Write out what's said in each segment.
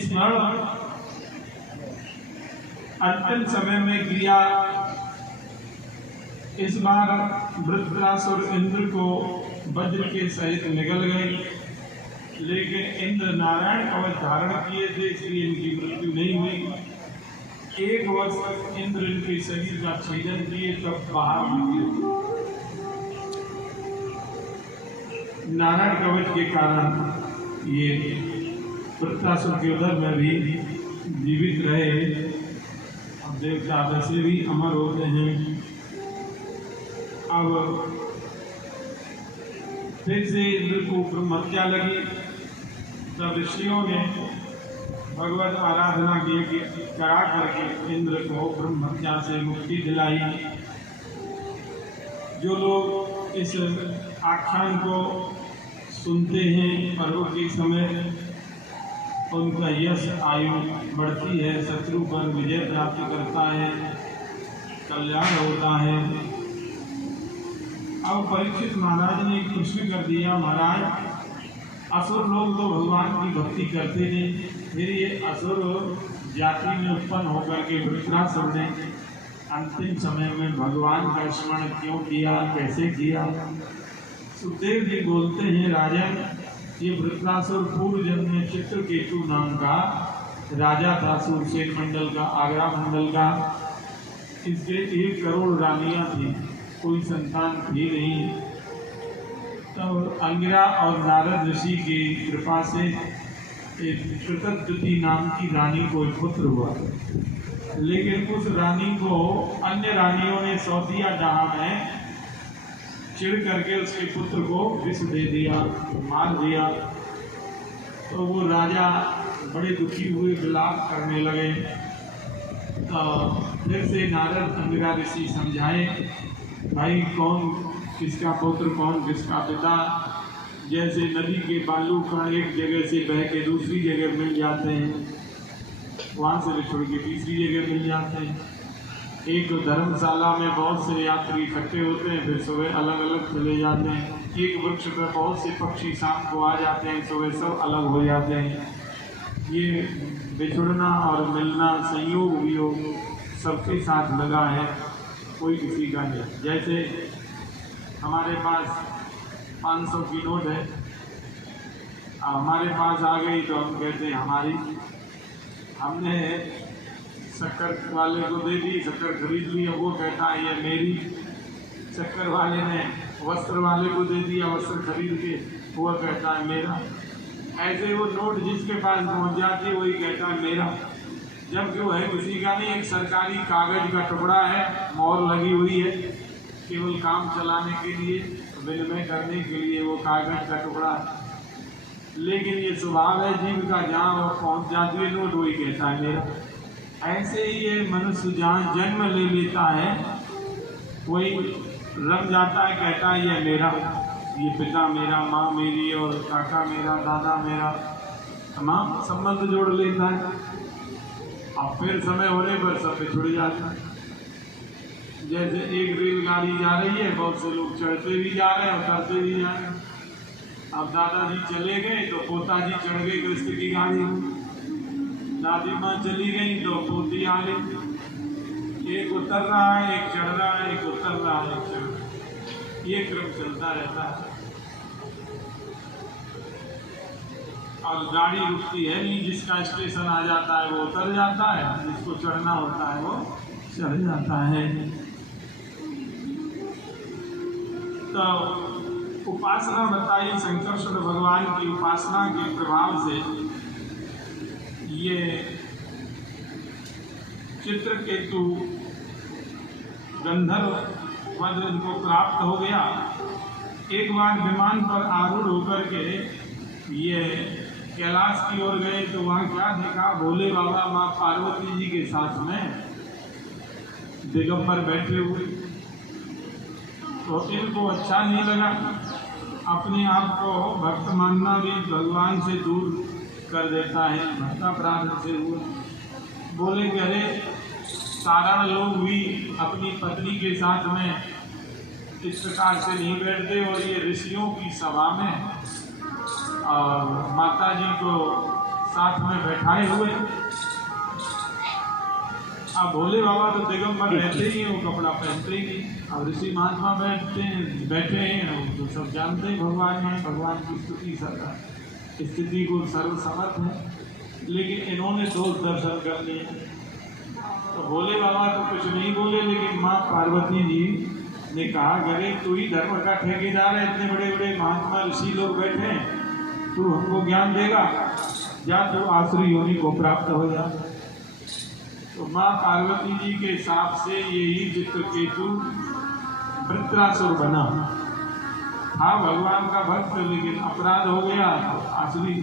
स्मरण अंतिम समय में किया। इस बार वृत्रासुर इंद्र को वज्र के सहित निगल गई, लेकिन इंद्र नारायण कवच धारण किए थे, इसलिए इनकी मृत्यु नहीं हुई। 1 वर्ष तक इंद्र इनके शरीर का छेदन किए, तब बाहर निकले। नारायण कवच के कारण ये वृत्रासुर के उदर में भी जीवित रहे। अब देवता वैसे भी अमर होते हैं। अब फिर से इंद्र को ब्रह्महत्या लगी, तब ऋषियों ने भगवत आराधना करा करके इंद्र को ब्रह्महत्या से मुक्ति दिलाई। जो लोग इस आख्यान को सुनते हैं पर्व के समय, उनका यश आयु बढ़ती है, शत्रु पर विजय प्राप्त करता है, कल्याण होता है। अब परीक्षित महाराज ने एक प्रश्न कर दिया, महाराज असुर लोग तो भगवान की भक्ति करते नहीं, फिर ये असुर जाति में उत्पन्न होकर के वृत्रासुर ने अंतिम समय में भगवान का स्मरण क्यों किया, कैसे किया? सुखदेव जी बोलते हैं, राजन ये वृत्रासुर पूर्व जन्म में चित्रकेतु नाम का राजा था, सूरसेन मंडल का, आगरा मंडल का। इसके 1 करोड़ रानियां थी, कोई संतान थी नहीं। तब अंगिरा और नारद ऋषि की कृपा से एक कृतद्युति नाम की रानी को एक पुत्र हुआ, लेकिन उस रानी को अन्य रानियों ने सौंप दिया, जहाँ में चिढ़ करके उसके पुत्र को विष दे दिया, मार दिया। तो वो राजा बड़े दुखी हुए, विलाप करने लगे। तो फिर से नारद अंगिरा ऋषि समझाए, भाई कौन किसका पुत्र, कौन किसका पिता। जैसे नदी के बालू का एक जगह से बह के दूसरी जगह मिल जाते हैं, वहाँ से बिछुड़ के तीसरी जगह मिल जाते हैं। एक धर्मशाला में बहुत से यात्री इकट्ठे होते हैं, फिर सुबह अलग अलग चले जाते हैं। एक वृक्ष पर बहुत से पक्षी शाम को आ जाते हैं, सुबह सब अलग हो जाते हैं। ये बिछुड़ना और मिलना, संयोग वियोग सबके साथ लगा है, कोई किसी का नहीं। जैसे हमारे पास 500 की नोट है, हमारे पास आ गई तो हम कहते हैं हमारी। हमने शक्कर वाले को दे दी, शक्कर खरीद ली, अब वो कहता है ये मेरी। शक्कर वाले ने वस्त्र वाले को दे दिया, वस्त्र खरीद के, वो कहता है मेरा। ऐसे वो नोट जिसके पास पहुंच जाती है वही कहता है मेरा, जबकि वो है किसी का नहीं। एक सरकारी कागज का टुकड़ा है, मोहर लगी हुई है, केवल काम चलाने के लिए, विनिमय करने के लिए वो कागज का टुकड़ा है। लेकिन ये स्वभाव है जीव का, जहाँ वो पहुँच जाती है नोट, वही कहता है मेरा। ऐसे ही ये मनुष्य जहाँ जन्म ले लेता है, वही रम जाता है, कहता है ये मेरा, ये पिता मेरा, माँ मेरी और काका मेरा, दादा मेरा, तमाम संबंध जोड़ लेता है। अब फिर समय होने पर सब बिछुड़ जाता है। जैसे एक रेलगाड़ी जा रही है, बहुत से लोग चढ़ते भी जा रहे हैं, उतरते भी जा रहे हैं। अब दादाजी चले गए तो पोताजी चढ़ गए कृष्ण की गाड़ी में, दादी माँ चली गई तो पोती आ गई। एक उतर रहा है, एक चढ़ रहा है, एक उतर रहा है, एक चढ़ रहा है। ये क्रम चलता रहता है और गाड़ी रुकती है नहीं। जिसका स्टेशन आ जाता है वो उतर जाता है, जिसको चढ़ना होता है वो चढ़ जाता है। तो उपासना बताई, शंकरश्वर भगवान की उपासना के प्रभाव से ये चित्रकेतु गंधर्व पद इनको प्राप्त हो गया। एक बार विमान पर आरूढ़ होकर के ये कैलाश की ओर गए तो वहाँ क्या देखा, भोले बाबा माँ पार्वती जी के साथ में दिगंबर बैठे हुए। तो इनको अच्छा नहीं लगा, अपने आप को भक्त मानना भी भगवान से दूर कर देता है, भक्तापराध से हुए। बोले कि अरे साधारण लोग भी अपनी पत्नी के साथ में इस प्रकार से नहीं बैठते, और ये ऋषियों की सभा में और माता जी को साथ में बैठाए हुए। अब भोले बाबा तो दिगंबर रहते ही हैं, वो कपड़ा पहनते ही नहीं। अब ऋषि महात्मा बैठे हैं, तो सब जानते हैं भगवान हैं, भगवान की स्थिति को सर्वसमर्थ है। लेकिन इन्होंने दोष दर्शन कर लिए। तो भोले बाबा तो कुछ नहीं बोले, लेकिन माँ पार्वती जी ने कहा, गरे तू ही धर्म का ठेकेदार है, इतने बड़े बड़े महात्मा ऋषि लोग बैठे हैं, तू हमको ज्ञान देगा, या तो आसुरी योनि को प्राप्त हो जा। तो माँ पार्वती जी के हिसाब से यही चित्रकेतु वृत्रासुर बना था, भगवान का भक्त, लेकिन अपराध हो गया तो आसुरी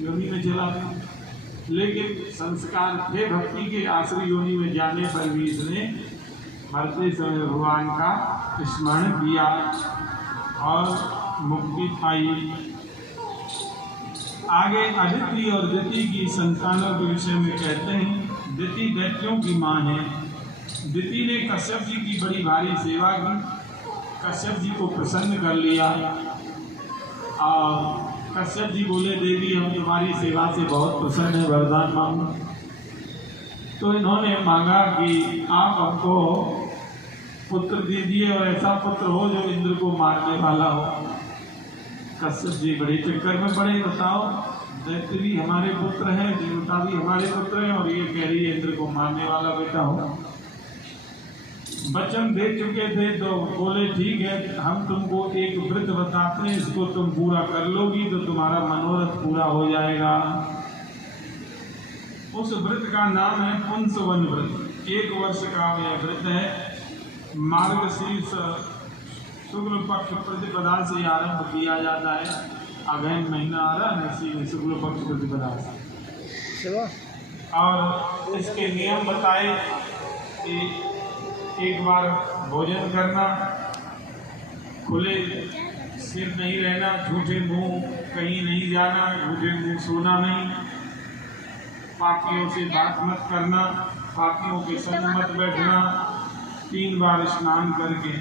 योनि में चला गया। लेकिन संस्कार थे भक्ति के, आसुरी योनि में जाने पर भी इसने मरते समय भगवान का स्मरण किया और मुक्ति पाई। आगे अदिति और दिति की संतानों के विषय में कहते हैं। दिति दैत्यों की माँ है। दिति ने कश्यप जी की बड़ी भारी सेवा की, कश्यप जी को प्रसन्न कर लिया और कश्यप जी बोले, देवी हम तुम्हारी सेवा से बहुत प्रसन्न है, वरदान मांगो। तो इन्होंने मांगा कि आप हमको पुत्र दीजिए और ऐसा पुत्र हो जो इंद्र को मारने वाला हो। कश्यप जी बड़े चक्कर में पड़े, बताओ दैत्य भी हमारे पुत्र हैं, देवता भी हमारे पुत्र हैं, और ये कह रही है इंद्र को मारने वाला बेटा हो। वचन दे चुके थे तो बोले ठीक है, हम तुमको एक व्रत बताते हैं, इसको तुम पूरा कर लोगी तो तुम्हारा मनोरथ पूरा हो जाएगा। उस व्रत का नाम है पुंसवन व्रत। 1 वर्ष का यह व्रत है। मार्गशीर्ष शुक्ल पक्ष प्रतिपदा से आरंभ किया जाता है। अगहन महीना आ रहा है, इसी में शुक्ल पक्ष प्रतिपदा से। और इसके नियम बताए कि एक बार भोजन करना, खुले सिर नहीं रहना, झूठे मुंह कहीं नहीं जाना, झूठे मुंह सोना नहीं, पापियों से बात मत करना, पापियों के संग मत बैठना, 3 बार स्नान करके